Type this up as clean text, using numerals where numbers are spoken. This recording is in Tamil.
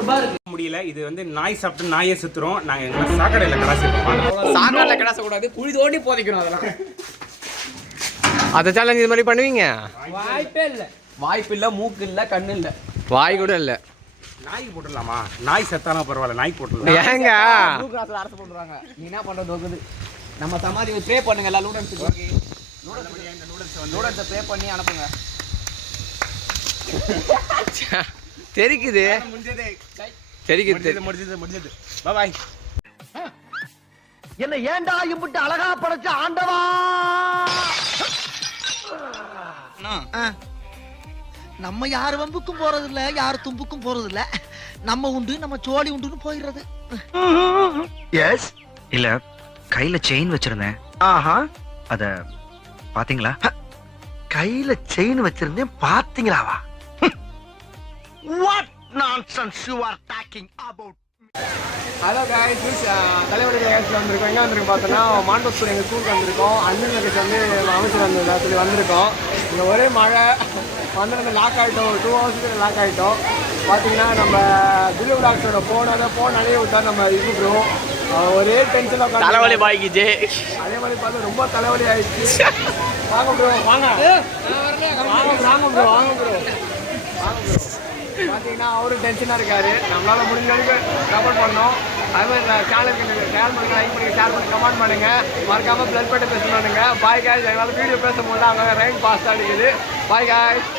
ரூபாய் இருக்கு. முடியல. இது வந்து நாய் சாப்பிட்டு நாயே சுத்துறோம். நாங்க எங்க சாக்கடையில கடாசிப்போம். சாக்கடையில கடாச கூடாது, குழி தோண்டி போதைக்கணும் அதெல்லாம். அந்த சேலஞ்ச் இது மாதிரி பண்ணுவீங்க? வாய்ப்பே இல்லை. வாய்ப்பு இல்லை, மூக்கு இல்லை, கண்ணு இல்லை, வாய் கூட இல்லை. நாய்க்கு போட்டுடலாமா? நாய் செத்தாலும் பரவாயில்ல, நாய் போட்டுடலாம். ஏங்க ப்ளூ கிராஸ்ல அரசு போட்டுருவாங்க. நீ என்ன பண்றது இருக்குது? நம்ம சமாதி ப்ரே பண்ணுங்க எல்லா நூடல்ஸுக்கு. நூடல்ஸை ப்ரே பண்ணி அனுப்புங்க. தெரிக்குது தெரிக்குது. முடிஞ்சது. பாய். என்ன ஏண்டா இம்புட்டு அழகா படைச்ச ஆண்டவா. நம்ம யார் வம்புக்கும் போறது இல்ல, யார் தும்புக்கும் போறது இல்ல. நம்ம உண்டு, நம்ம சோழி உண்டுன்னு போயிடுறது. எஸ் இல்ல, கையில செயின் வச்சிருந்தேன். ஆஹா, அத பாத்தீங்களா? கையில செயின் வச்சிருந்தேன், பாத்தீங்களாவா? What nonsense you are talking about? Hello guys, தலைவலி கேஸில் வந்திருக்கோம். எங்கே வந்திருக்கோம் பார்த்தோன்னா மாண்டோஸ்கூர் எங்கள் ஸ்கூலுக்கு வந்திருக்கோம். அண்ணன் லொகேஷன் வந்து அமைச்சர் வந்ததா சொல்லி வந்திருக்கோம். இங்கே ஒரே மழை வந்து லாக் ஆகிட்டோம். 2 ஹவர்ஸுக்கு லாக் ஆகிட்டோம். பார்த்தீங்கன்னா நம்ம தில்லு டாக்டரோட ஃபோன் அணைய விட்டா நம்ம இதுக்குறோம். ஒரே டென்ஷனாக தலைவலி பாய்க்குச்சு. அதே மாதிரி பார்த்து ரொம்ப தலைவலி ஆயிடுச்சு. வாங்க ப்ரோ, வாங்க ப்ரோ. பார்த்தீங்கன்னா அவரும் டென்ஷனாக இருக்காரு. நம்மளால் முடிஞ்ச அளவுக்கு கமெண்ட் பண்ணோம். அதே மாதிரி சேனலுக்கு ஷேர் பண்ணுங்கள், லைக் பண்ணுங்கள், ஷேர் பண்ணி கமெண்ட் பண்ணுங்கள். மறக்காமல் ப்ளஸ் பட்டன் பேச பண்ணுங்க. Bye guys. எங்களால் வீடியோ பேசும்போது அங்கே ரெயின் ஃபாஸ்ட்டாக அடிக்குது. Bye guys.